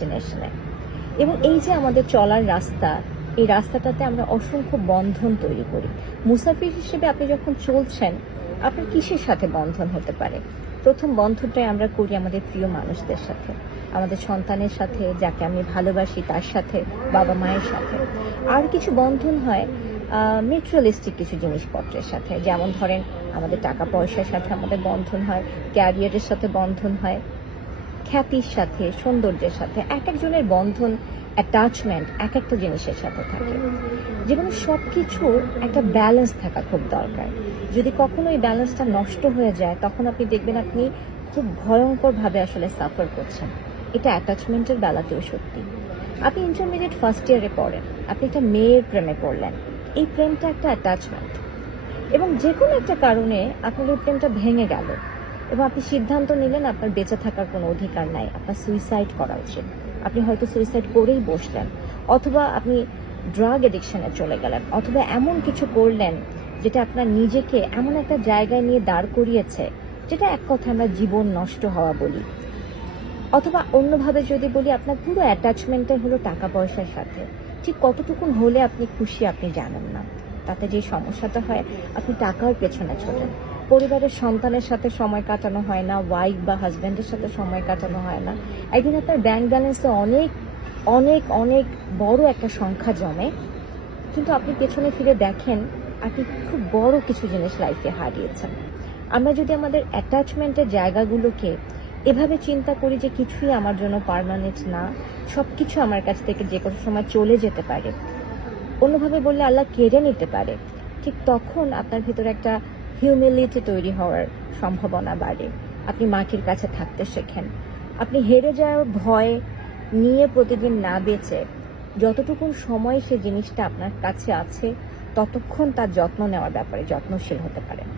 ডেস্টিনেশনে। এবং এই যে আমাদের চলার রাস্তা, এই রাস্তাটাতে আমরা অসংখ্য বন্ধন তৈরি করি। মুসাফির হিসেবে আপনি যখন চলছেন, আপনার কিসের সাথে বন্ধন হতে পারে? প্রথম বন্ধনটাই আমরা করি আমাদের প্রিয় মানুষদের সাথে, আমাদের সন্তানের সাথে, যাকে আমি ভালোবাসি তার সাথে, বাবা মায়ের সাথে। আর কিছু বন্ধন হয় মেটেরিয়ালিস্টিক কিছু জিনিসপত্রের সাথে, যেমন ধরেন আমাদের টাকা পয়সার সাথে আমাদের বন্ধন হয়, ক্যারিয়ারের সাথে বন্ধন হয়, খ্যাতির সাথে, সৌন্দর্যের সাথে। এক একজনের বন্ধন, অ্যাটাচমেন্ট এক একটা জিনিসের সাথে থাকে। জীবনে সব কিছুর একটা ব্যালেন্স থাকা খুব দরকার। যদি কখনো এই ব্যালেন্সটা নষ্ট হয়ে যায়, তখন আপনি দেখবেন আপনি খুব ভয়ঙ্করভাবে আসলে সাফার করছেন। এটা অ্যাটাচমেন্টের বেলাতেও সত্যি। আপনি ইন্টারমিডিয়েট ফার্স্ট ইয়ারে পড়েন, আপনি একটা মেয়ের প্রেমে পড়লেন। এই প্রেমটা একটা অ্যাটাচমেন্ট, এবং যে কোনো একটা কারণে আপনার ওই প্রেমটা ভেঙে গেল এবং আপনি সিদ্ধান্ত নিলেন আপনার বেঁচে থাকার কোনো অধিকার নাই, আপনার সুইসাইড করা উচিত। আপনি হয়তো সুইসাইড করেই বসলেন, অথবা আপনি ড্রাগ এডিকশনে চলে গেলেন, অথবা এমন কিছু করলেন যেটা আপনার নিজেকে এমন একটা জায়গায় নিয়ে দাঁড় করিয়েছে, যেটা এক কথা আমরা জীবন নষ্ট হওয়া বলি। অথবা অন্যভাবে যদি বলি, আপনার পুরো অ্যাটাচমেন্টটাই হলো টাকা পয়সার সাথে। ঠিক কতটুকুন হলে আপনি খুশি আপনি জানেন না। তাতে যে সমস্যাটা হয়, আপনি টাকার পেছনে ছোটেন, পরিবারের সন্তানের সাথে সময় কাটানো হয় না, ওয়াইফ বা হাজব্যান্ডের সাথে সময় কাটানো হয় না। একদিন আপনার ব্যাংক ব্যালেন্সে অনেক অনেক অনেক বড় একটা সংখ্যা জমে, কিন্তু আপনি পেছনে ফিরে দেখেন আপনি খুব বড় কিছু জিনিস লাইফে হারিয়েছেন। আমরা যদি আমাদের অ্যাটাচমেন্টের জায়গাগুলোকে এভাবে চিন্তা করি যে কিছুই আমার জন্য পার্মানেন্ট না, সব কিছু আমার কাছ থেকে যে কোনো সময় চলে যেতে পারে, অন্যভাবে বললে আল্লাহ কেড়ে নিতে পারে, ঠিক তখন আপনার ভিতরে একটা হিউমিলিটি তৈরি হওয়ার সম্ভাবনা বাড়ে। আপনি মাটির কাছে থাকতে শেখেন। আপনি হেরে যাওয়ার ভয় নিয়ে প্রতিদিন না বেঁচে, যতটুকুন সময় সে জিনিসটা আপনার কাছে আছে ততক্ষণ তার যত্ন নেওয়ার ব্যাপারে যত্নশীল হতে পারেন।